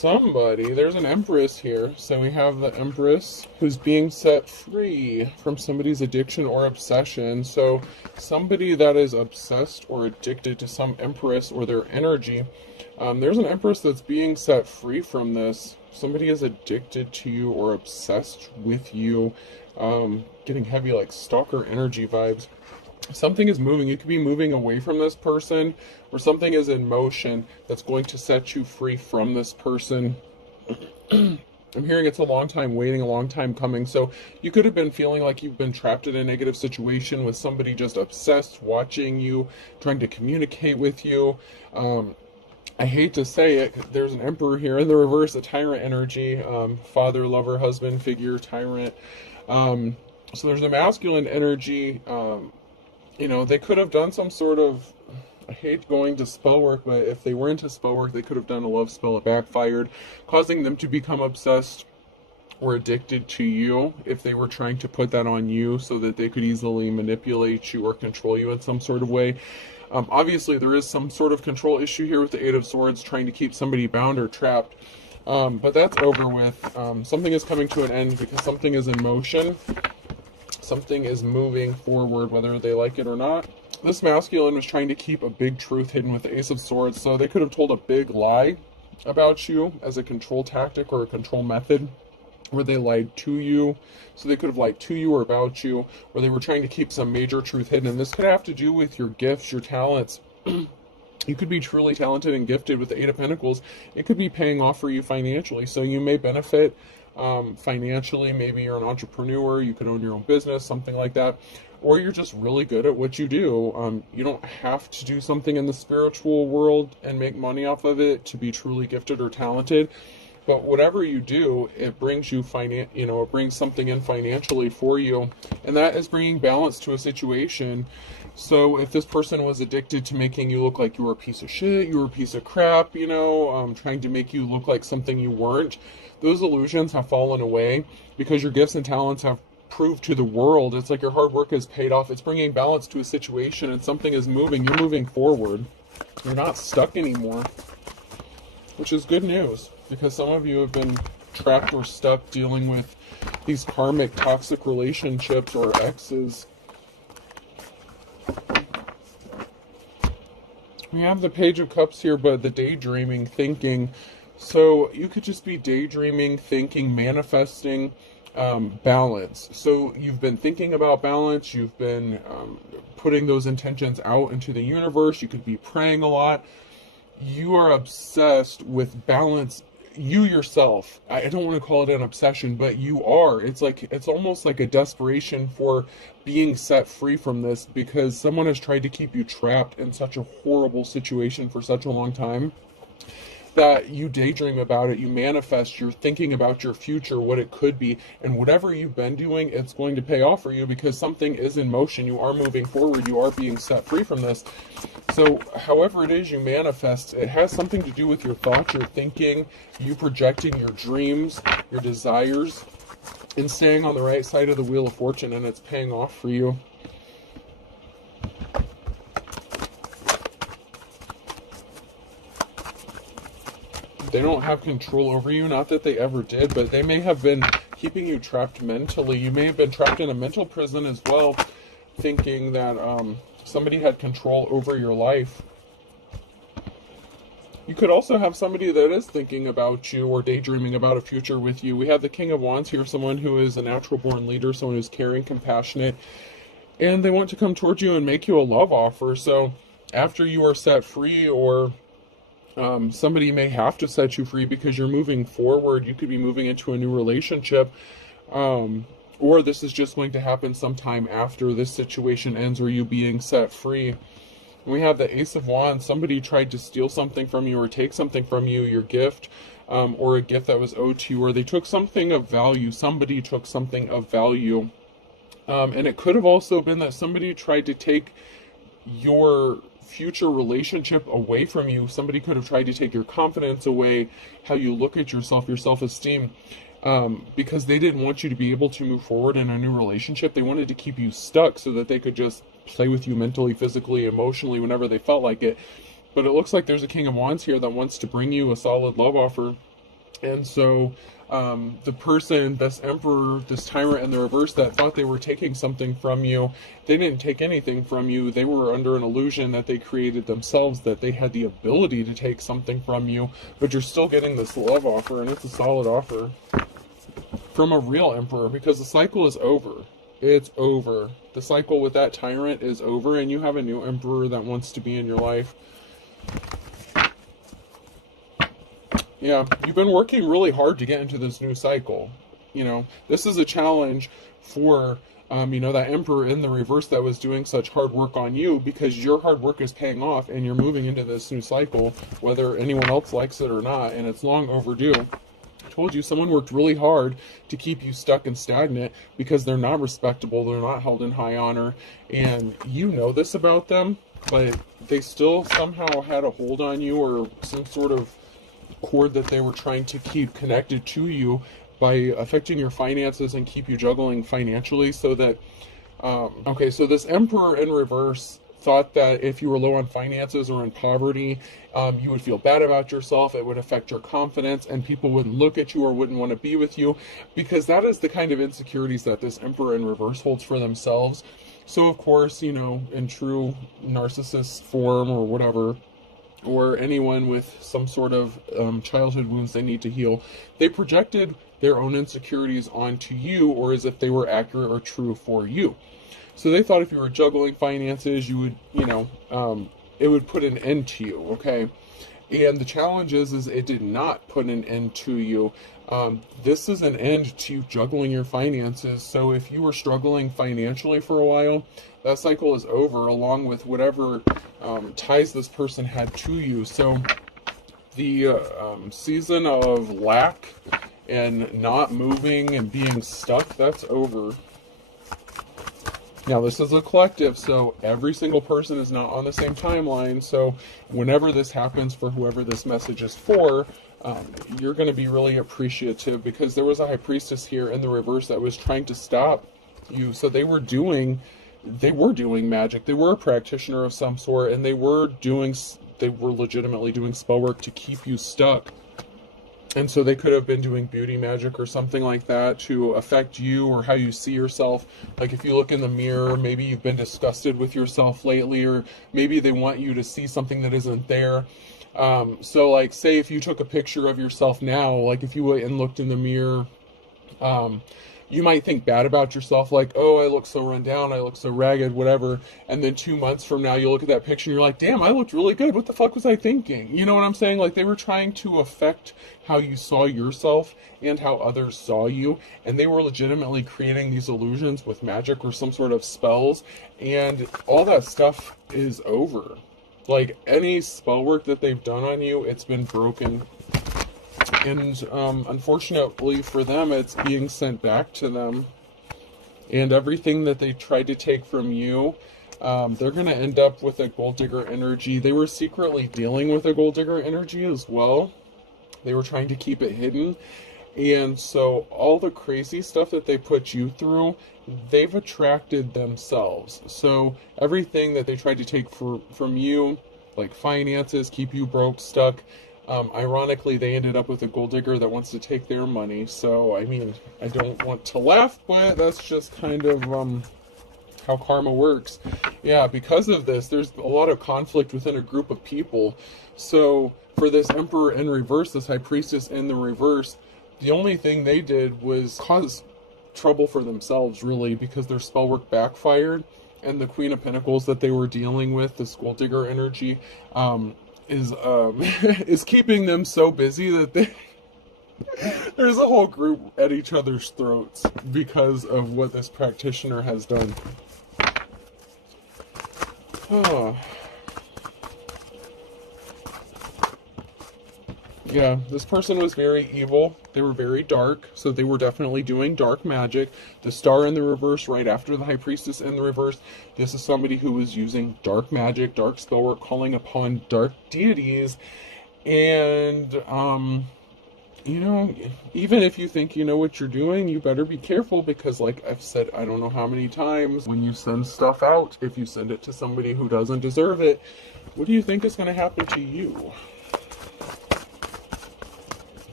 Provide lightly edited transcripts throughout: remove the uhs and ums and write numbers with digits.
somebody, there's an Empress here. So we have the Empress who's being set free from somebody's addiction or obsession. So somebody that is obsessed or addicted to some Empress or their energy, there's an Empress that's being set free from this. Somebody is addicted to you or obsessed with you, getting heavy like stalker energy vibes. Something is moving. You could be moving away from this person, or something is in motion that's going to set you free from this person. I'm hearing it's a long time waiting, a long time coming. So you could have been feeling like you've been trapped in a negative situation with somebody just obsessed, watching you, trying to communicate with you. I hate to say it, there's an Emperor here in the reverse, a tyrant energy, father, lover, husband figure, tyrant. So there's a masculine energy. You know, they could have done some sort of, I hate going to spell work, but if they were into spell work, they could have done a love spell that backfired, causing them to become obsessed or addicted to you if they were trying to put that on you so that they could easily manipulate you or control you in some sort of way. Obviously, there is some sort of control issue here with the Eight of Swords, trying to keep somebody bound or trapped. But that's over with. Something is coming to an end because something is in motion. Something is moving forward, whether they like it or not. This masculine was trying to keep a big truth hidden with the Ace of Swords, so they could have told a big lie about you as a control tactic or a control method, where they lied to you. So they could have lied to you or about you, or they were trying to keep some major truth hidden. And this could have to do with your gifts, your talents. You could be truly talented and gifted with the Eight of Pentacles. It could be paying off for you financially, so you may benefit financially. Maybe you're an entrepreneur, you could own your own business, something like that, or you're just really good at what you do. You don't have to do something in the spiritual world and make money off of it to be truly gifted or talented, but whatever you do, it brings you it brings something in financially for you, and that is bringing balance to a situation. So if this person was addicted to making you look like you were a piece of shit, you were a piece of crap, trying to make you look like something you weren't, those illusions have fallen away because your gifts and talents have proved to the world. It's like your hard work has paid off. It's bringing balance to a situation, and something is moving. You're moving forward. You're not stuck anymore, which is good news, because some of you have been trapped or stuck dealing with these karmic toxic relationships or exes. We have the Page of Cups here, but the daydreaming, thinking. So you could just be daydreaming, thinking, manifesting balance. So you've been thinking about balance. You've been putting those intentions out into the universe. You could be praying a lot. You are obsessed with balance. You yourself, I don't want to call it an obsession, but you are. It's almost like a desperation for being set free from this, because someone has tried to keep you trapped in such a horrible situation for such a long time that you daydream about it, you manifest, you're thinking about your future, what it could be, and whatever you've been doing, it's going to pay off for you because something is in motion. You are moving forward, you are being set free from this. So however it is you manifest, it has something to do with your thoughts, your thinking, you projecting your dreams, your desires, and staying on the right side of the Wheel of Fortune, and it's paying off for you. They don't have control over you, not that they ever did, but they may have been keeping you trapped mentally. You may have been trapped in a mental prison as well, thinking that somebody had control over your life. You could also have somebody that is thinking about you or daydreaming about a future with you. We have the King of Wands here, someone who is a natural born leader, someone who's caring, compassionate, and they want to come towards you and make you a love offer. So after you are set free, or somebody may have to set you free because you're moving forward, you could be moving into a new relationship, or this is just going to happen sometime after this situation ends, or you being set free. We have the Ace of Wands. Somebody tried to steal something from you or take something from you, your gift, or a gift that was owed to you, or they took something of value. Somebody took something of value. And it could have also been that somebody tried to take your future relationship away from you. Somebody could have tried to take your confidence away, how you look at yourself, your self-esteem, because they didn't want you to be able to move forward in a new relationship. They wanted to keep you stuck so that they could just play with you mentally, physically, emotionally, whenever they felt like it. But it looks like there's a King of Wands here that wants to bring you a solid love offer. And so the person, this emperor, this tyrant in the reverse that thought they were taking something from you, they didn't take anything from you. They were under an illusion that they created themselves, that they had the ability to take something from you, but you're still getting this love offer, and it's a solid offer from a real emperor, because the cycle is over. It's over. The cycle with that tyrant is over, and you have a new emperor that wants to be in your life. Yeah, you've been working really hard to get into this new cycle. You know, this is a challenge for, that emperor in the reverse that was doing such hard work on you, because your hard work is paying off and you're moving into this new cycle, whether anyone else likes it or not, and it's long overdue. I told you, someone worked really hard to keep you stuck and stagnant because they're not respectable, they're not held in high honor, and you know this about them, but they still somehow had a hold on you, or some sort of cord that they were trying to keep connected to you by affecting your finances and keep you juggling financially, so that so this emperor in reverse thought that if you were low on finances or in poverty, you would feel bad about yourself, it would affect your confidence, and people wouldn't look at you or wouldn't want to be with you, because that is the kind of insecurities that this emperor in reverse holds for themselves. So of course, in true narcissist form or whatever, or anyone with some sort of childhood wounds they need to heal, they projected their own insecurities onto you, or as if they were accurate or true for you. So they thought if you were juggling finances, you would, it would put an end to you, okay? And the challenge is it did not put an end to you. This is an end to you juggling your finances. So if you were struggling financially for a while, that cycle is over, along with whatever ties this person had to you. So the season of lack and not moving and being stuck, that's over. Now, this is a collective, so every single person is not on the same timeline. So whenever this happens for whoever this message is for, you're going to be really appreciative, because there was a high priestess here in the reverse that was trying to stop you. So they were doing magic. They were a practitioner of some sort, and they were legitimately doing spell work to keep you stuck. And so they could have been doing beauty magic or something like that to affect you or how you see yourself. Like if you look in the mirror, maybe you've been disgusted with yourself lately, or maybe they want you to see something that isn't there. So like, say if you took a picture of yourself now, like if you went and looked in the mirror, you might think bad about yourself, like, oh, I look so run down, I look so ragged, whatever. And then 2 months from now, you look at that picture and you're like, damn, I looked really good. What the fuck was I thinking? You know what I'm saying? Like, they were trying to affect how you saw yourself and how others saw you. And they were legitimately creating these illusions with magic or some sort of spells. And all that stuff is over. Like, any spell work that they've done on you, it's been broken. And unfortunately for them, it's being sent back to them. And everything that they tried to take from you, they're going to end up with a gold digger energy. They were secretly dealing with a gold digger energy as well. They were trying to keep it hidden. And so all the crazy stuff that they put you through, they've attracted themselves. So everything that they tried to take from you, like finances, keep you broke, stuck, ironically, they ended up with a gold digger that wants to take their money. So, I mean, I don't want to laugh, but that's just kind of how karma works. Yeah, because of this, there's a lot of conflict within a group of people. So, for this emperor in reverse, this high priestess in the reverse, the only thing they did was cause trouble for themselves, really, because their spell work backfired. And the Queen of Pentacles that they were dealing with, this gold digger energy, is keeping them so busy that there's a whole group at each other's throats because of what this practitioner has done. Oh. Yeah, this person was very evil. They were very dark, so they were definitely doing dark magic. The star in the reverse, right after the high priestess in the reverse, this is somebody who was using dark magic, dark spell work, calling upon dark deities. And, even if you think you know what you're doing, you better be careful, because like I've said, I don't know how many times, when you send stuff out, if you send it to somebody who doesn't deserve it, what do you think is going to happen to you?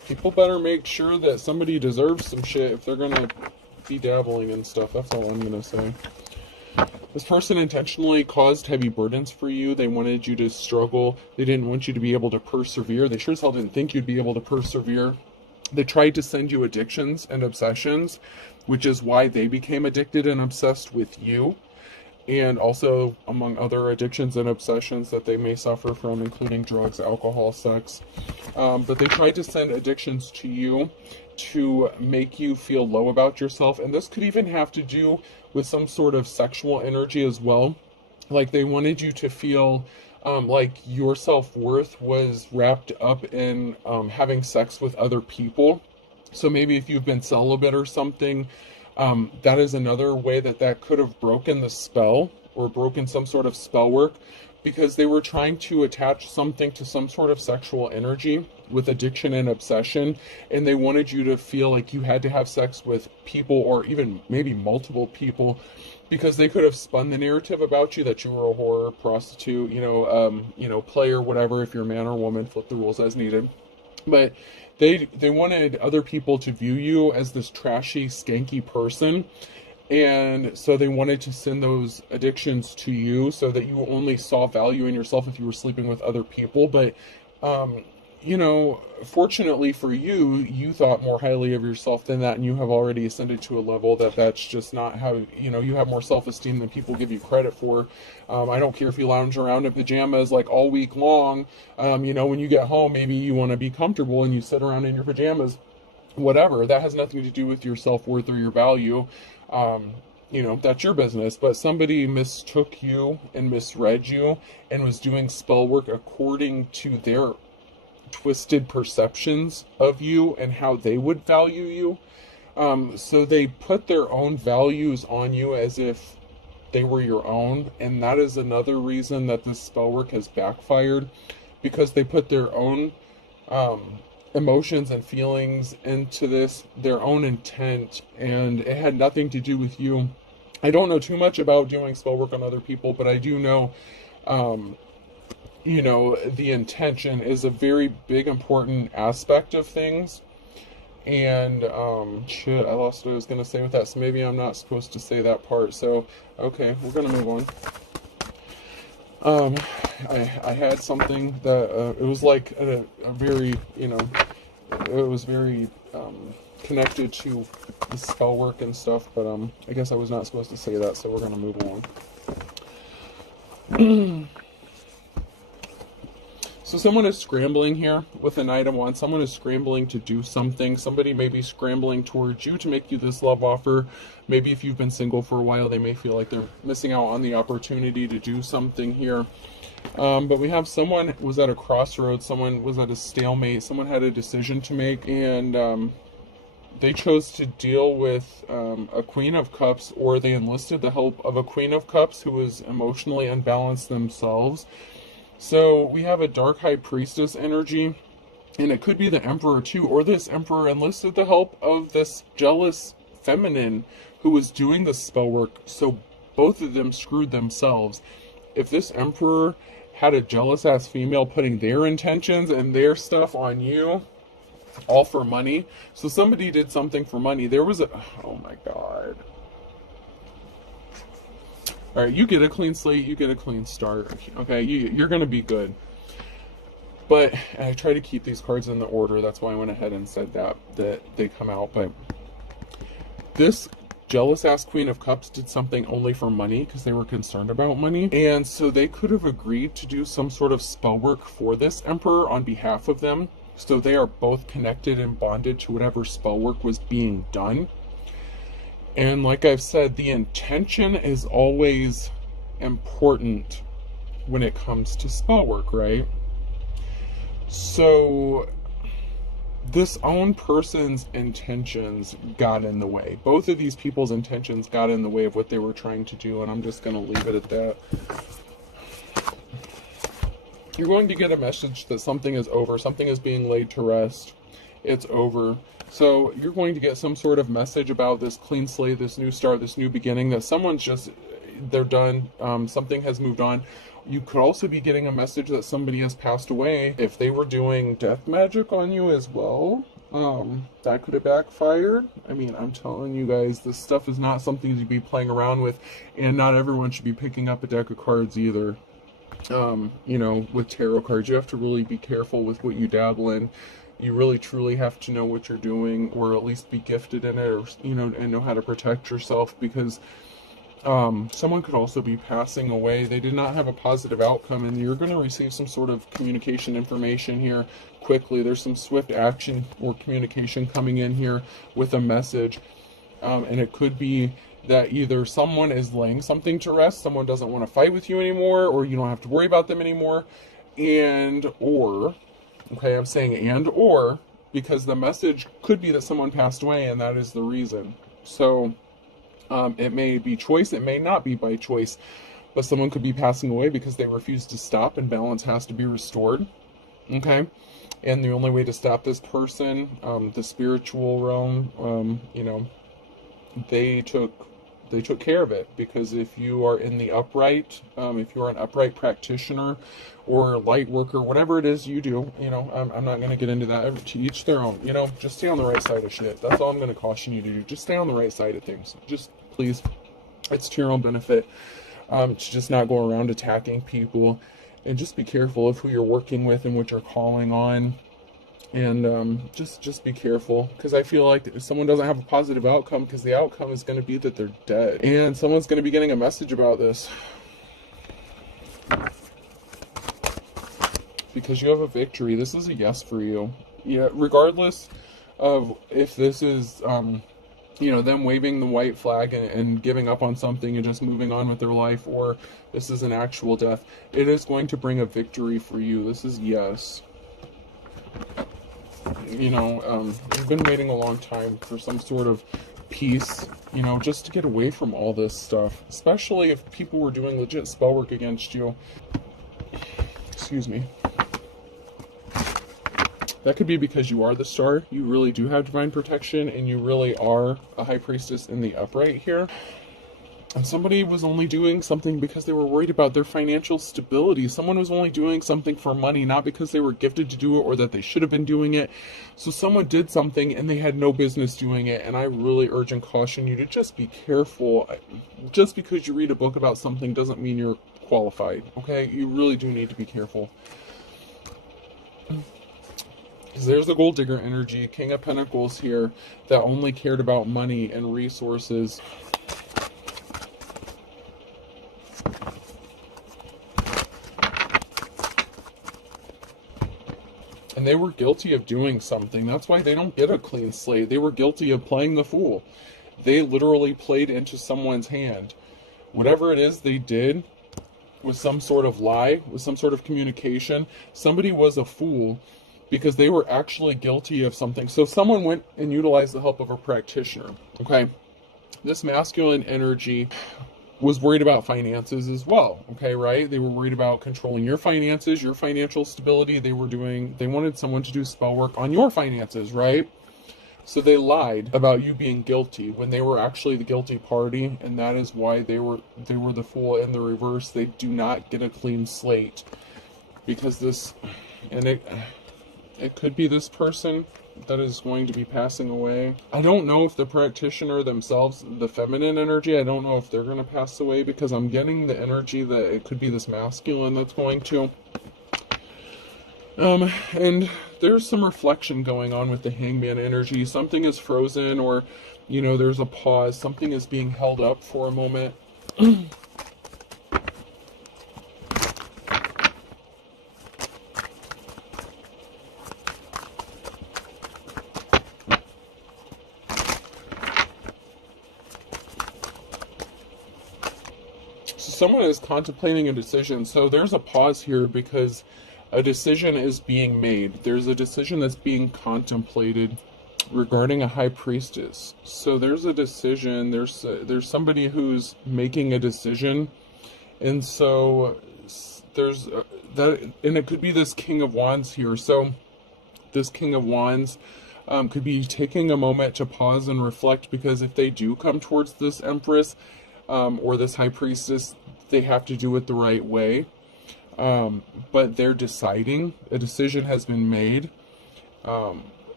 People better make sure that somebody deserves some shit if they're gonna be dabbling in stuff. That's all I'm gonna say. This person intentionally caused heavy burdens for you. They wanted you to struggle. They didn't want you to be able to persevere. They sure as hell didn't think you'd be able to persevere. They tried to send you addictions and obsessions, which is why they became addicted and obsessed with you. And also, among other addictions and obsessions that they may suffer from, including drugs, alcohol, sex. But they tried to send addictions to you to make you feel low about yourself. And this could even have to do with some sort of sexual energy as well. Like they wanted you to feel like your self-worth was wrapped up in having sex with other people. So maybe if you've been celibate or something, that is another way that could have broken the spell or broken some sort of spell work, because they were trying to attach something to some sort of sexual energy with addiction and obsession, and they wanted you to feel like you had to have sex with people, or even maybe multiple people, because they could have spun the narrative about you that you were a whore, prostitute, player, whatever. If you're a man or woman, flip the rules as needed. But they wanted other people to view you as this trashy, skanky person. And so they wanted to send those addictions to you so that you only saw value in yourself if you were sleeping with other people. But, fortunately for you, you thought more highly of yourself than that. And you have already ascended to a level that's just not how, you have more self-esteem than people give you credit for. I don't care if you lounge around in pajamas like all week long. When you get home, maybe you want to be comfortable and you sit around in your pajamas. Whatever. That has nothing to do with your self-worth or your value. That's your business. But somebody mistook you and misread you and was doing spell work according to their twisted perceptions of you and how they would value you. So they put their own values on you as if they were your own. And that is another reason that this spell work has backfired, because they put their own emotions and feelings into this, their own intent, and it had nothing to do with you. I don't know too much about doing spell work on other people, but I do know, the intention is a very big, important aspect of things. And, I lost what I was going to say with that, so maybe I'm not supposed to say that part. So, okay, we're going to move on. I had something that, it was like a very, it was very, connected to the spell work and stuff, but, I guess I was not supposed to say that, so we're going to move along. So someone is scrambling here with the Knight of Wands. Someone is scrambling to do something. Somebody may be scrambling towards you to make you this love offer. Maybe if you've been single for a while, they may feel like they're missing out on the opportunity to do something here. But we have someone was at a crossroads. Someone was at a stalemate. Someone had a decision to make, and they chose to deal with a Queen of Cups, or they enlisted the help of a Queen of Cups who was emotionally unbalanced themselves. So we have a Dark High Priestess energy, and it could be the Emperor too, or this Emperor enlisted the help of this jealous feminine who was doing the spell work, so both of them screwed themselves. If this Emperor had a jealous-ass female putting their intentions and their stuff on you, all for money, so somebody did something for money. There was a... Oh my god. Alright, you get a clean slate, you get a clean start. Okay, you're going to be good. But I try to keep these cards in the order. That's why I went ahead and said that they come out. But this jealous-ass Queen of Cups did something only for money because they were concerned about money. And so they could have agreed to do some sort of spell work for this Emperor on behalf of them. So they are both connected and bonded to whatever spell work was being done. And like I've said, the intention is always important when it comes to spell work, right? So this own person's intentions got in the way. Both of these people's intentions got in the way of what they were trying to do, and I'm just going to leave it at that. You're going to get a message that something is over. Something is being laid to rest. It's over. So you're going to get some sort of message about this clean slate, this new start, this new beginning, that someone's just, they're done, something has moved on. You could also be getting a message that somebody has passed away. If they were doing death magic on you as well, That could have backfired. I mean, I'm telling you guys, this stuff is not something to be playing around with, and not everyone should be picking up a deck of cards either. With tarot cards, you have to really be careful with what you dabble in. You really truly have to know what you're doing, or at least be gifted in it, or, and know how to protect yourself, because someone could also be passing away. They did not have a positive outcome, and you're going to receive some sort of communication information here quickly. There's some swift action or communication coming in here with a message, and it could be that either someone is laying something to rest, someone doesn't want to fight with you anymore, or you don't have to worry about them anymore, I'm saying or, because the message could be that someone passed away, and that is the reason. So, it may be choice, it may not be by choice, but someone could be passing away because they refuse to stop, and balance has to be restored. Okay? And the only way to stop this person, the spiritual realm, they took care of it, because if you are in the upright, if you are an upright practitioner or light worker, whatever it is you do, I'm not going to get into that. To each their own. Just stay on the right side of shit. That's all I'm going to caution you to do. Just stay on the right side of things. Just please, it's to your own benefit, to just not go around attacking people, and just be careful of who you're working with and what you're calling on. And just be careful, because I feel like if someone doesn't have a positive outcome, because the outcome is going to be that they're dead, and someone's going to be getting a message about this, because you have a victory. This is a yes for you. Yeah, regardless of if this is them waving the white flag and giving up on something and just moving on with their life, or this is an actual death, it is going to bring a victory for you. This is yes. You've been waiting a long time for some sort of peace, just to get away from all this stuff, especially if people were doing legit spell work against you. Excuse me. That could be because you are the star, you really do have divine protection, and you really are a high priestess in the upright here. And somebody was only doing something because they were worried about their financial stability. Someone was only doing something for money, not because they were gifted to do it or that they should have been doing it. So someone did something and they had no business doing it. And I really urge and caution you to just be careful. Just because you read a book about something doesn't mean you're qualified, okay? You really do need to be careful. Because there's the gold digger energy, King of Pentacles here, that only cared about money and resources. And they were guilty of doing something. That's why they don't get a clean slate. They were guilty of playing the fool. They literally played into someone's hand. Whatever it is they did was some sort of lie, was some sort of communication. Somebody was a fool because they were actually guilty of something. So someone went and utilized the help of a practitioner. Okay? This masculine energy was worried about finances as well, okay, right? They were worried about controlling your finances, your financial stability. They wanted someone to do spell work on your finances, right? So they lied about you being guilty when they were actually the guilty party, and that is why they were the fool in the reverse. They do not get a clean slate, because it could be this person that is going to be passing away. I don't know if the practitioner themselves, the feminine energy, I don't know if they're going to pass away, because I'm getting the energy that it could be this masculine that's going to. And there's some reflection going on with the hangman energy. Something is frozen, or, there's a pause. Something is being held up for a moment. Someone is contemplating a decision. So there's a pause here because a decision is being made. There's a decision that's being contemplated regarding a high priestess. So there's a decision. There's somebody who's making a decision, and so there's that, and it could be this King of Wands here. So this King of Wands could be taking a moment to pause and reflect, because if they do come towards this Empress or this high priestess, they have to do it the right way. But they're deciding. A decision has been made.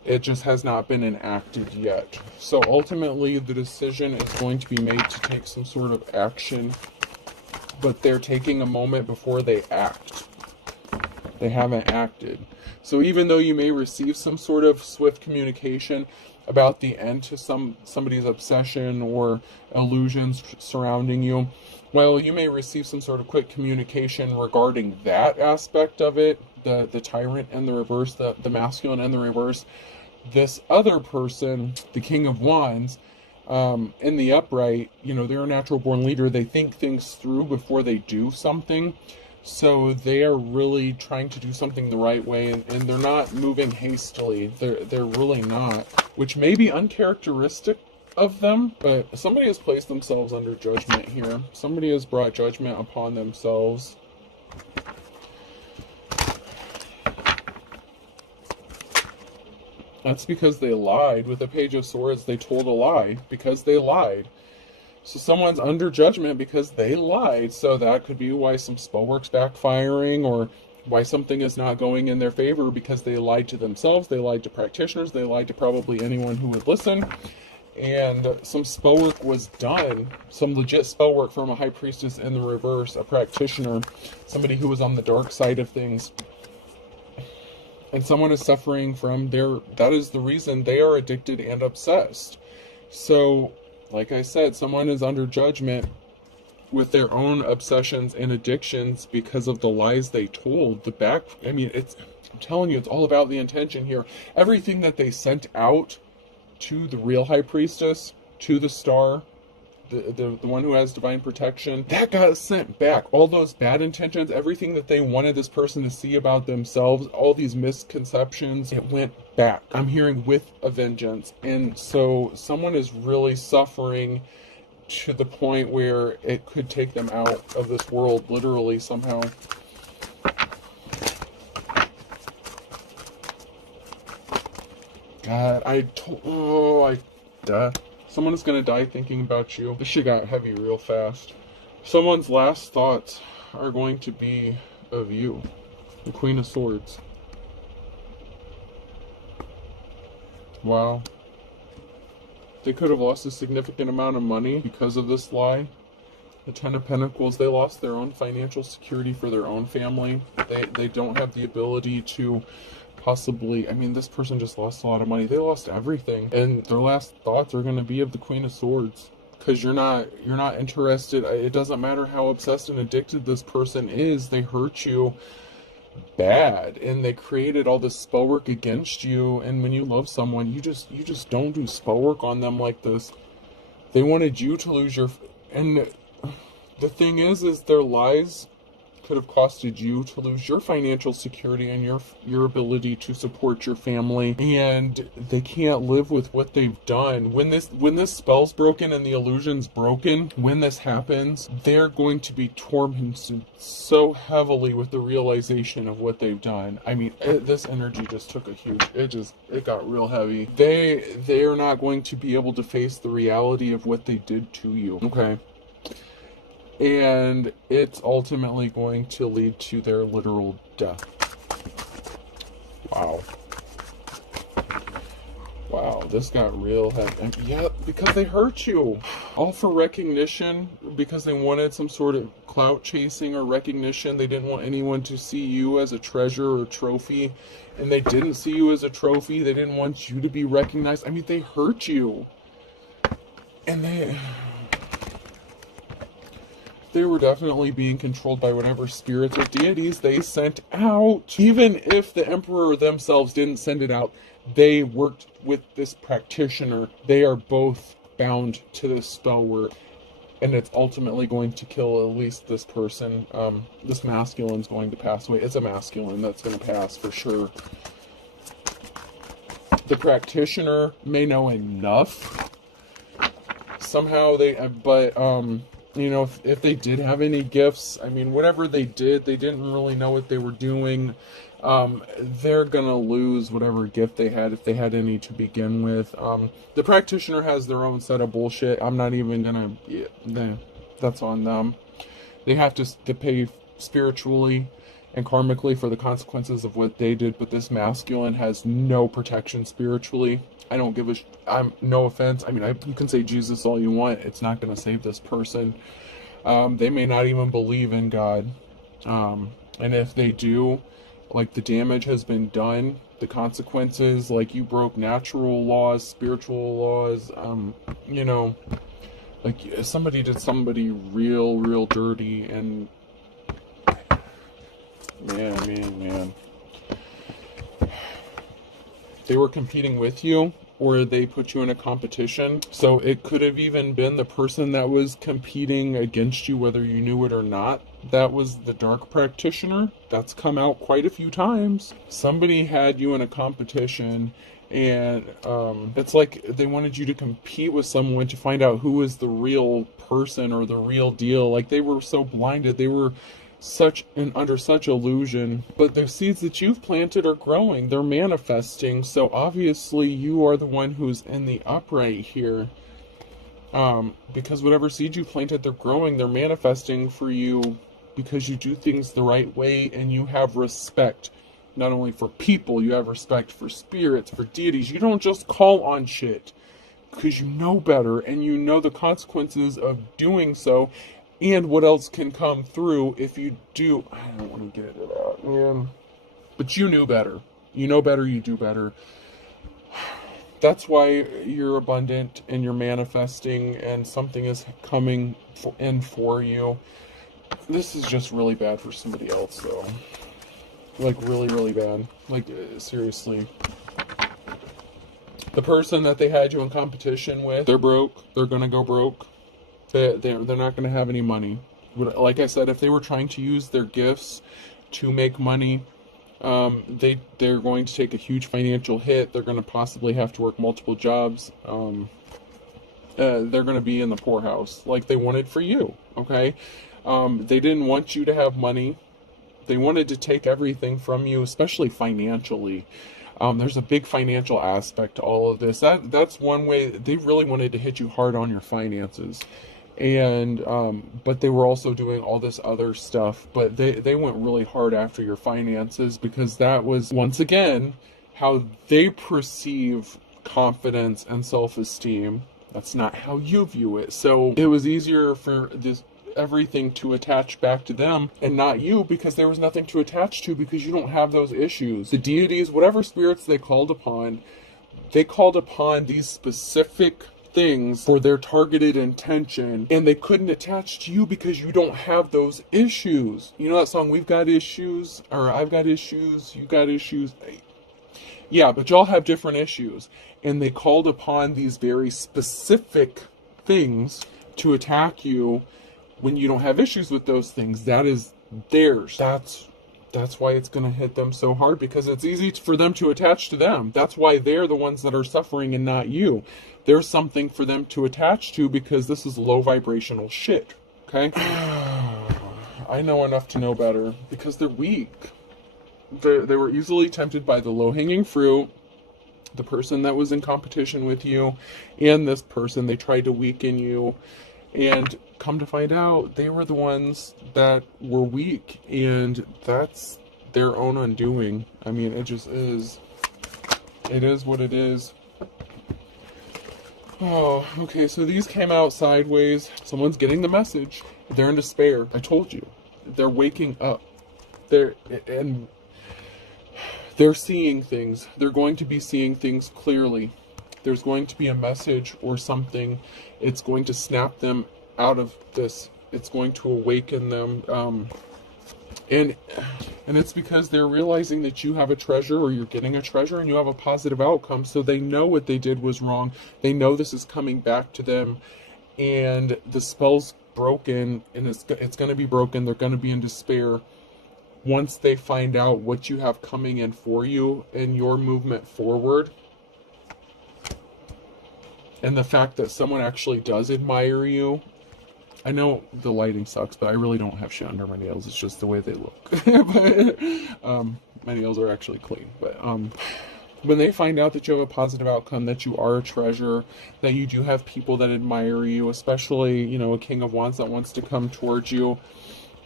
It just has not been enacted yet. So ultimately, the decision is going to be made to take some sort of action, but they're taking a moment before they act. They haven't acted. So even though you may receive some sort of swift communication about the end to somebody's obsession or illusions surrounding you, well, you may receive some sort of quick communication regarding that aspect of it, the tyrant and the reverse, the masculine and the reverse. This other person, the King of Wands, in the upright, they're a natural born leader. They think things through before they do something. So they are really trying to do something the right way, and they're not moving hastily. They're really not, which may be uncharacteristic of them, but somebody has placed themselves under judgment here. Somebody has brought judgment upon themselves. That's because they lied. With the Page of Swords, they told a lie because they lied. So someone's under judgment because they lied. So that could be why some spell work's backfiring, or why something is not going in their favor, because they lied to themselves, they lied to practitioners, they lied to probably anyone who would listen. And some spell work was done, some legit spell work from a high priestess in the reverse, a practitioner, somebody who was on the dark side of things. And someone is suffering from that is the reason they are addicted and obsessed. So, like I said, someone is under judgment with their own obsessions and addictions because of the lies they told. I'm telling you, it's all about the intention here. Everything that they sent out to the real high priestess, to the star, the one who has divine protection, that got sent back. All those bad intentions, everything that they wanted this person to see about themselves, all these misconceptions, it went back. I'm hearing with a vengeance. And so someone is really suffering to the point where it could take them out of this world, literally, somehow. God, someone is going to die thinking about you. This shit got heavy real fast. Someone's last thoughts are going to be of you. The Queen of Swords. Wow. They could have lost a significant amount of money because of this lie. The Ten of Pentacles, they lost their own financial security for their own family. They don't have the ability to possibly, this person just lost a lot of money. They lost everything. And their last thoughts are going to be of the Queen of Swords. Because you're not interested. It doesn't matter how obsessed and addicted this person is. They hurt you bad. And they created all this spell work against you. And when you love someone, you just don't do spell work on them like this. They wanted you to lose your... And the thing is their lies could have costed you to lose your financial security and your ability to support your family, and they can't live with what they've done. When this spell's broken and the illusion's broken, when this happens, they're going to be tormented so heavily with the realization of what they've done. This energy just took a huge, it got real heavy. They are not going to be able to face the reality of what they did to you. Okay. And it's ultimately going to lead to their literal death. Wow. Wow, this got real heavy. Yeah, because they hurt you. All for recognition, because they wanted some sort of clout chasing or recognition. They didn't want anyone to see you as a treasure or trophy. And they didn't see you as a trophy. They didn't want you to be recognized. they hurt you. And they were definitely being controlled by whatever spirits or deities they sent out. Even if the Emperor themselves didn't send it out, they worked with this practitioner. They are both bound to this spell work. And it's ultimately going to kill at least this person. This masculine's going to pass away. It's a masculine that's going to pass for sure. The practitioner may know enough. Somehow if they did have any gifts, whatever they did, they didn't really know what they were doing. They're gonna lose whatever gift they had, if they had any to begin with. The practitioner has their own set of bullshit. I'm not even gonna, that's on them. They have to pay spiritually and karmically for the consequences of what they did, but this masculine has no protection spiritually. I don't give a I'm no offense. I mean, you can say Jesus all you want. It's not going to save this person. They may not even believe in God. And if they do, like, the damage has been done, the consequences, like, you broke natural laws, spiritual laws, you know, like, somebody did somebody real dirty, and man. They were competing with you, or they put you in a competition. So it could have even been the person that was competing against you, whether you knew it or not. That was the dark practitioner. That's come out quite a few times. Somebody had you in a competition, and it's like they wanted you to compete with someone to find out who is the real person or the real deal. Like, they were so blinded. They were under such illusion. But the seeds that you've planted are growing. They're manifesting. So obviously you are the one who's in the upright here. Because whatever seed you planted, they're growing. They're manifesting for you because you do things the right way, and you have respect. Not only for people, you have respect for spirits, for deities. You don't just call on shit because you know better, and you know the consequences of doing so, and what else can come through if you do. I don't want to get into that, man. But you knew better. You know better, you do better. That's why you're abundant and you're manifesting, and something is coming in for you. This is just really bad for somebody else, though. Like, really bad. Like, seriously. The person that they had you in competition with, they're broke. They're gonna go broke. They're not gonna have any money. Like I said, if they were trying to use their gifts to make money, they're going to take a huge financial hit. They're going to possibly have to work multiple jobs. They're going to be in the poorhouse like they wanted for you. Okay. They didn't want you to have money. They wanted to take everything from you, especially financially. There's a big financial aspect to all of this. That's one way. They really wanted to hit you hard on your finances. And but they were also doing all this other stuff. But they went really hard after your finances, because that was, once again, how they perceive confidence and self-esteem. That's not how you view it. So it was easier for everything to attach back to them and not you, because there was nothing to attach to, because you don't have those issues. The deities, whatever spirits they called upon these specific things for their targeted intention, and they couldn't attach to you because you don't have those issues. You know that song, We've Got Issues, or I've Got Issues, you got issues? Yeah, but y'all have different issues. And they called upon these very specific things to attack you when you don't have issues with those things. That is theirs. That's why it's going to hit them so hard, because it's easy for them to attach to them. That's why they're the ones that are suffering and not you. There's something for them to attach to, because this is low vibrational shit. Okay? I know enough to know better, because they're weak. They were easily tempted by the low-hanging fruit, the person that was in competition with you, and this person. They tried to weaken you, and come to find out, they were the ones that were weak, and that's their own undoing. I mean, it just is. It is what it is. Oh, okay, so these came out sideways. Someone's getting the message. They're in despair. I told you. They're waking up. They're seeing things. They're going to be seeing things clearly. There's going to be a message or something. It's going to snap them out of this. It's going to awaken them. And it's because they're realizing that you have a treasure, or you're getting a treasure, and you have a positive outcome. So they know what they did was wrong. They know this is coming back to them, and the spell's broken, and it's going to be broken. They're going to be in despair once they find out what you have coming in for you and your movement forward. And the fact that someone actually does admire you. I know the lighting sucks, but I really don't have shit under my nails. It's just the way they look. But my nails are actually clean. But when they find out that you have a positive outcome, that you are a treasure, that you do have people that admire you, especially, a King of Wands that wants to come towards you,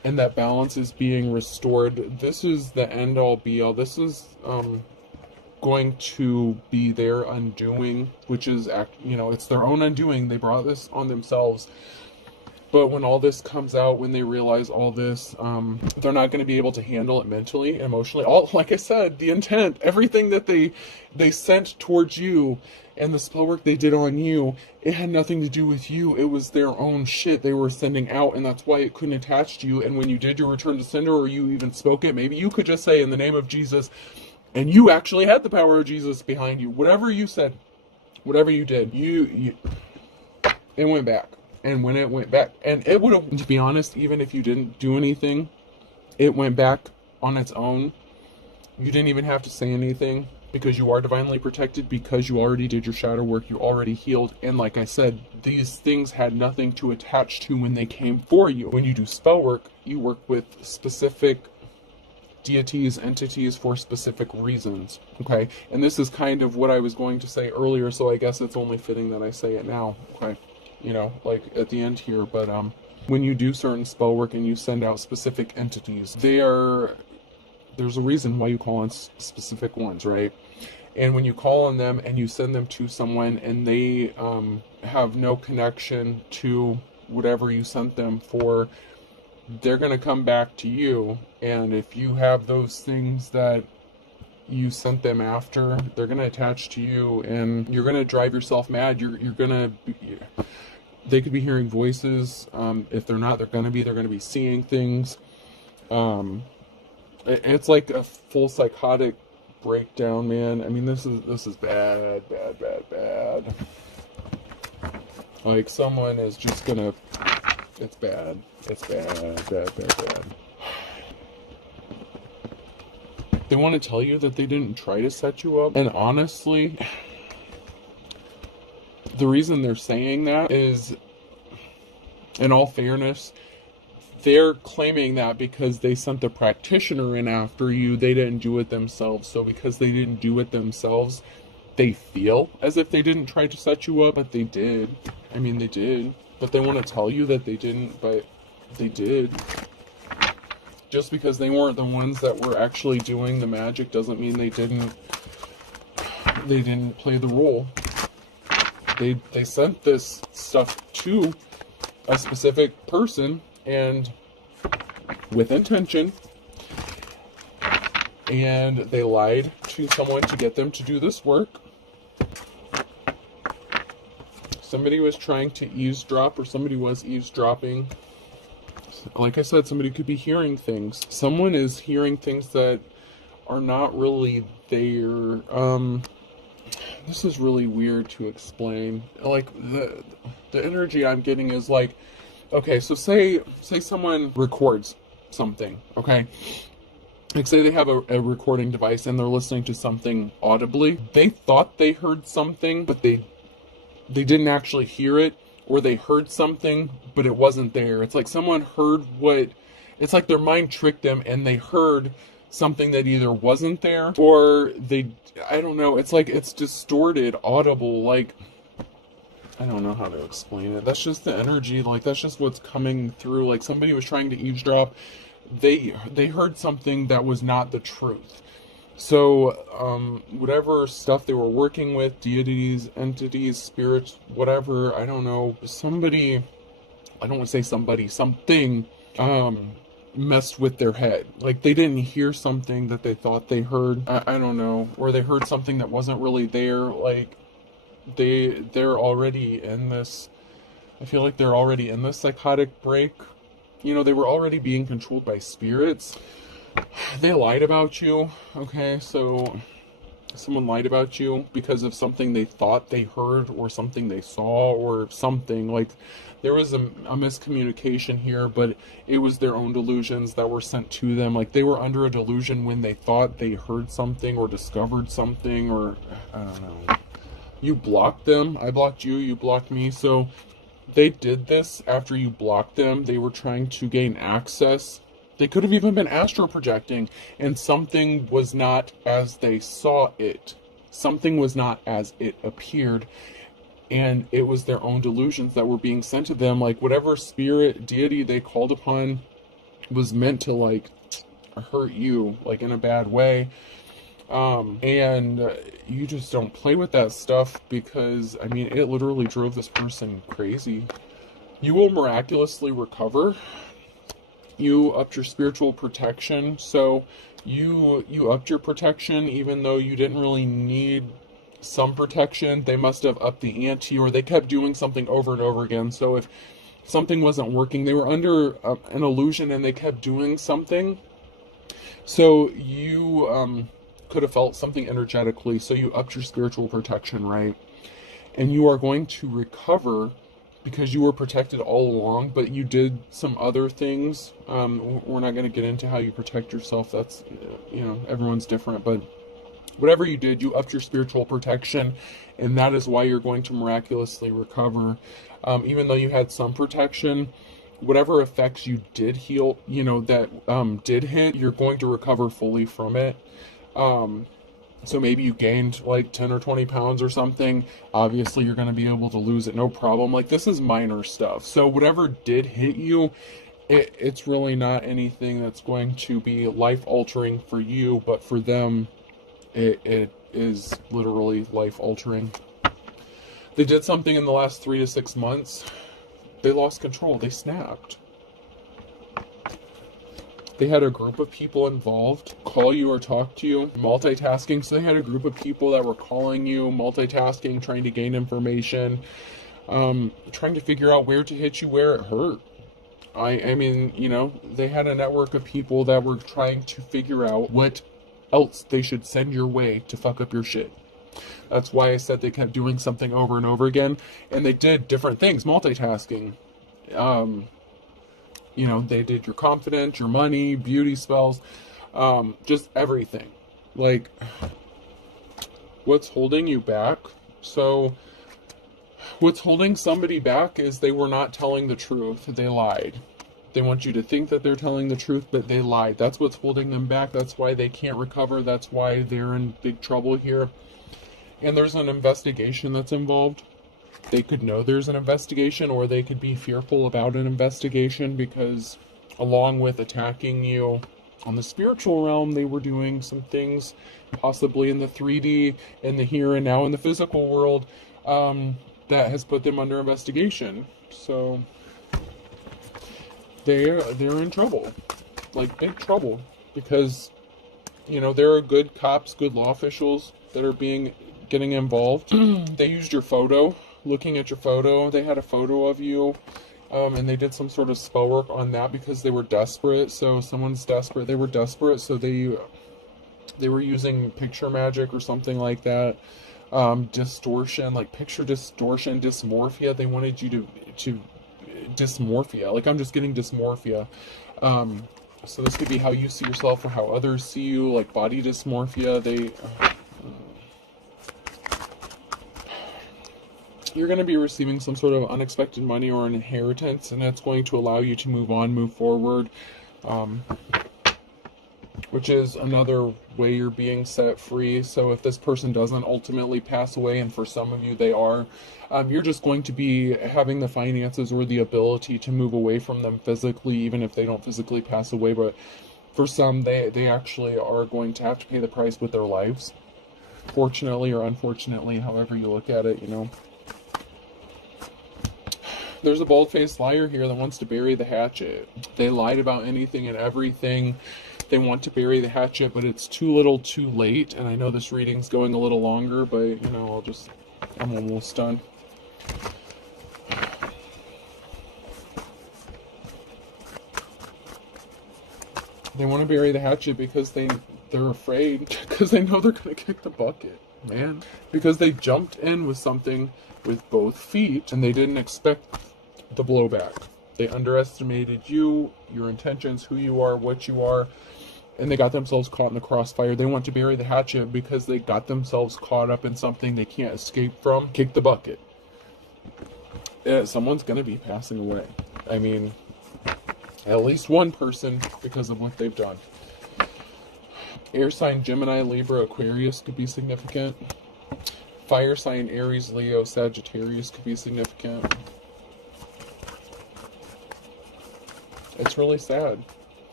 and that balance is being restored. This is the end all be all. This is going to be their undoing, which is, it's their own undoing. They brought this on themselves. But when all this comes out, when they realize all this, they're not going to be able to handle it mentally, emotionally. All, like I said, the intent, everything that they sent towards you, and the spell work they did on you, it had nothing to do with you. It was their own shit they were sending out, and that's why it couldn't attach to you. And when you did your return to sender, or you even spoke it, maybe you could just say, in the name of Jesus, and you actually had the power of Jesus behind you. Whatever you said, whatever you did, it went back. And when it went back, and it would have, to be honest, even if you didn't do anything, it went back on its own. You didn't even have to say anything, because you are divinely protected, because you already did your shadow work, you already healed. And like I said, these things had nothing to attach to when they came for you. When you do spell work, you work with specific deities, entities, for specific reasons. Okay? And this is kind of what I was going to say earlier, so I guess it's only fitting that I say it now. Okay? Like at the end here, but when you do certain spell work and you send out specific entities, there's a reason why you call on specific ones, right? And when you call on them and you send them to someone and they have no connection to whatever you sent them for, they're going to come back to you. And if you have those things that you sent them after, they're going to attach to you, and you're going to drive yourself mad. You're going to they could be hearing voices. If they're not, they're going to be seeing things. It's like a full psychotic breakdown, man. I mean, this is bad. Like, someone is just gonna, it's bad. They want to tell you that they didn't try to set you up, and honestly, the reason they're saying that is, in all fairness, they're claiming that because they sent the practitioner in after you, they didn't do it themselves. So because they didn't do it themselves, they feel as if they didn't try to set you up, but they did. I mean, they did. But they want to tell you that they didn't, but they did. Just because they weren't the ones that were actually doing the magic doesn't mean they didn't play the role. They sent this stuff to a specific person, and with intention, and they lied to someone to get them to do this work. Somebody was trying to eavesdrop, or somebody was eavesdropping. Like I said, somebody could be hearing things. Someone is hearing things that are not really there. This is really weird to explain. Like, the energy I'm getting is like, okay, so say someone records something, okay? Like, say they have a recording device and they're listening to something audibly. They thought they heard something, but they didn't actually hear it, or they heard something, but it wasn't there. It's like someone heard it's like their mind tricked them and they heard something that either wasn't there, or I don't know, it's like it's distorted, audible, like, I don't know how to explain it. That's just the energy, like, that's just what's coming through. Like, somebody was trying to eavesdrop, they heard something that was not the truth. So, whatever stuff they were working with, deities, entities, spirits, whatever, I don't know, something, messed with their head. Like, they didn't hear something that they thought they heard. I don't know. Or they heard something that wasn't really there. Like, they're already in this, I feel like they're already in this psychotic break. They were already being controlled by spirits. They lied about you, okay? So someone lied about you because of something they thought they heard, or something they saw, or something. Like, there was a miscommunication here, but it was their own delusions that were sent to them. Like, they were under a delusion when they thought they heard something or discovered something, or I don't know. You blocked them. I blocked you. You blocked me. So they did this after you blocked them. They were trying to gain access. They could have even been astral projecting, and something was not as they saw it. Something was not as it appeared, and it was their own delusions that were being sent to them. Like, whatever spirit, deity they called upon was meant to like hurt you, like in a bad way. And you just don't play with that stuff, because I mean, it literally drove this person crazy. You will miraculously recover. You upped your spiritual protection, so you upped your protection even though you didn't really need some protection. They must have upped the ante, or they kept doing something over and over again. So if something wasn't working, they were under an illusion and they kept doing something. So you could have felt something energetically, so you upped your spiritual protection, right? And you are going to recover, because you were protected all along, but you did some other things. We're not going to get into how you protect yourself. That's, everyone's different. But whatever you did, you upped your spiritual protection, and that is why you're going to miraculously recover. Even though you had some protection, whatever effects you did heal, that did hit, you're going to recover fully from it. So maybe you gained like 10 or 20 pounds or something. Obviously, you're going to be able to lose it, no problem. Like, this is minor stuff. So whatever did hit you, it's really not anything that's going to be life-altering for you, but for them, it is literally life-altering. They did something in the last 3 to 6 months. They lost control. They snapped. They had a group of people involved call you or talk to you, multitasking. So they had a group of people that were calling you, multitasking, trying to gain information, trying to figure out where to hit you, where it hurt. I mean, they had a network of people that were trying to figure out what else they should send your way to fuck up your shit. That's why I said they kept doing something over and over again. And they did different things, multitasking. They did your confidence, your money, beauty spells, just everything. Like, what's holding you back? So, what's holding somebody back is they were not telling the truth. They lied. They want you to think that they're telling the truth, but they lied. That's what's holding them back. That's why they can't recover. That's why they're in big trouble here. And there's an investigation that's involved. They could know there's an investigation, or they could be fearful about an investigation, because along with attacking you on the spiritual realm, they were doing some things possibly in the 3D, in the here and now, in the physical world, that has put them under investigation. So they're in trouble, like big trouble, because there are good cops, good law officials that are getting involved. They used your photo. Looking at your photo, they had a photo of you, and they did some sort of spell work on that because they were desperate. So someone's desperate. They were desperate, so they were using picture magic or something like that. Distortion, like picture distortion, dysmorphia. They wanted you to dysmorphia. Like, I'm just getting dysmorphia. So this could be how you see yourself or how others see you, like body dysmorphia. You're going to be receiving some sort of unexpected money or an inheritance, and that's going to allow you to move forward, which is another way you're being set free. So if this person doesn't ultimately pass away, and for some of you they are, you're just going to be having the finances or the ability to move away from them physically, even if they don't physically pass away. But for some, they actually are going to have to pay the price with their lives, fortunately or unfortunately, however you look at it, There's a bald-faced liar here that wants to bury the hatchet. They lied about anything and everything. They want to bury the hatchet, but it's too little too late. And I know this reading's going a little longer, but, I'm almost done. They want to bury the hatchet because they're afraid, because they know they're going to kick the bucket, man. Because they jumped in with something with both feet, and they didn't expect the blowback. They underestimated you, your intentions, who you are, what you are, and they got themselves caught in the crossfire. They want to bury the hatchet because they got themselves caught up in something they can't escape from. Kick the bucket. Someone's going to be passing away. I mean, at least one person, because of what they've done. Air sign Gemini, Libra, Aquarius could be significant. Fire sign Aries, Leo, Sagittarius could be significant. It's really sad.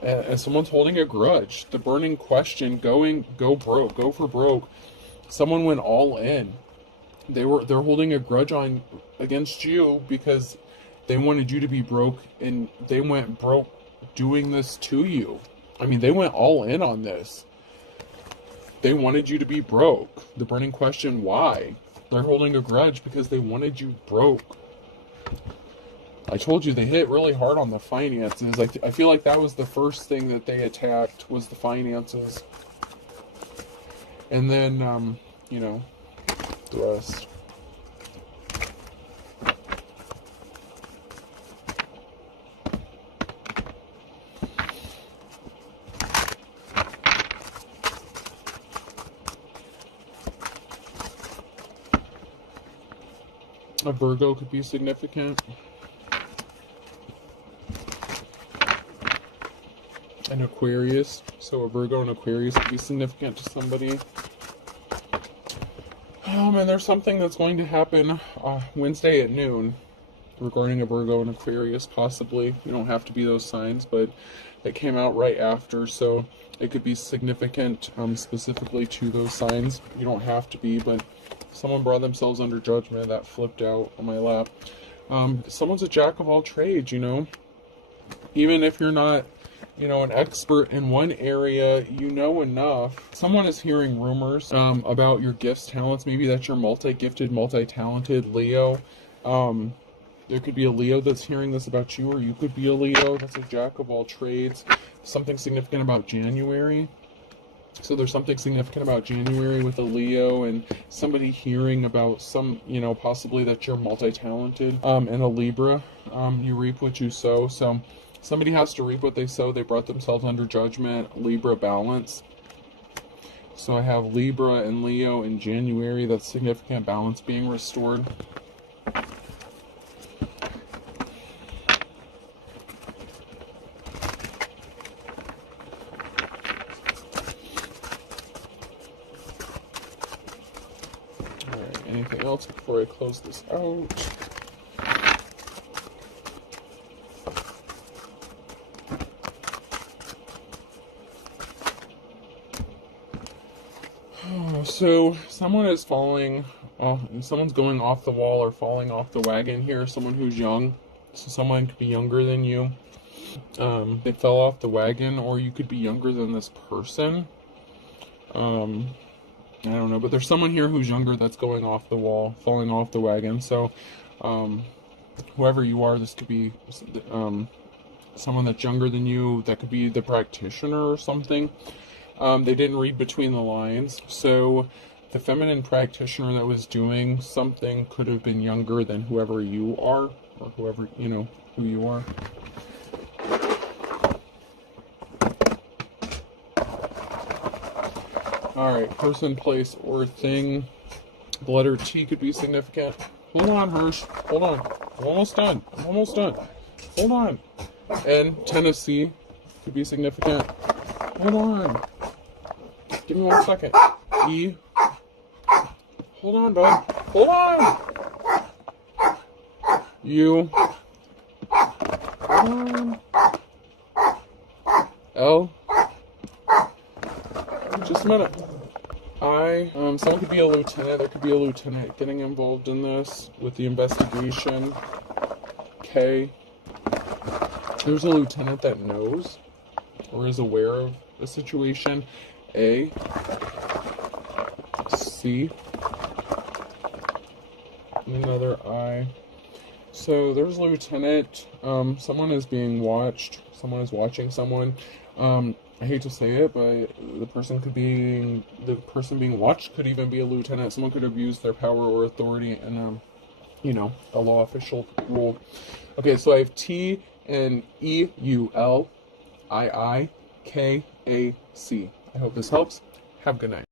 And someone's holding a grudge. The burning question, go broke, go for broke. Someone went all in. They're holding a grudge against you because they wanted you to be broke, and they went broke doing this to you. I mean, they went all in on this. They wanted you to be broke. The burning question, why? They're holding a grudge because they wanted you broke. I told you they hit really hard on the finances. I feel like that was the first thing that they attacked, was the finances. And then, you know, the rest. A Virgo could be significant. An Aquarius. So a Virgo and Aquarius could be significant to somebody. And there's something that's going to happen Wednesday at noon regarding a Virgo and Aquarius, possibly. You don't have to be those signs, but it came out right after, so it could be significant specifically to those signs. You don't have to be, but someone brought themselves under judgment. That flipped out on my lap. Someone's a jack of all trades, you know. Even if you're not, you know, an expert in one area, you know enough. Someone is hearing rumors about your gifts, talents. Maybe that's your multi-gifted, multi-talented Leo. There could be a Leo that's hearing this about you, or you could be a Leo that's a jack of all trades. Something significant about January. So there's something significant about January with a Leo, and somebody hearing about some, you know, possibly that you're multi-talented. And a Libra, you reap what you sow. So somebody has to reap what they sow. They brought themselves under judgment. Libra balance. So I have Libra and Leo in January. That's significant balance being restored. Alright, anything else before I close this out? So someone is falling, someone's going off the wall or falling off the wagon here. Someone who's young, so someone could be younger than you. They fell off the wagon, or you could be younger than this person. I don't know, but there's someone here who's younger that's going off the wall, falling off the wagon. So whoever you are, this could be someone that's younger than you. That could be the practitioner or something. They didn't read between the lines, so the feminine practitioner that was doing something could have been younger than whoever you are, or whoever, you know, who you are. Alright, person, place, or thing. The letter T could be significant. Hold on, Hirsch. Hold on. I'm almost done. I'm almost done. Hold on. And Tennessee could be significant. Hold on. Give me 1 second. E. Hold on, bud. Hold on. U. Hold on. L. Just a minute. I. Someone could be a lieutenant. There could be a lieutenant getting involved in this with the investigation. K. There's a lieutenant that knows or is aware of the situation. A. C. Another I. So there's a lieutenant. Someone is being watched. Someone is watching someone. I hate to say it, but the person being watched could even be a lieutenant. Someone could abuse their power or authority in you know, a law official role. Okay, so I have T and E U L I I K A C. I hope this helps. Have a good night.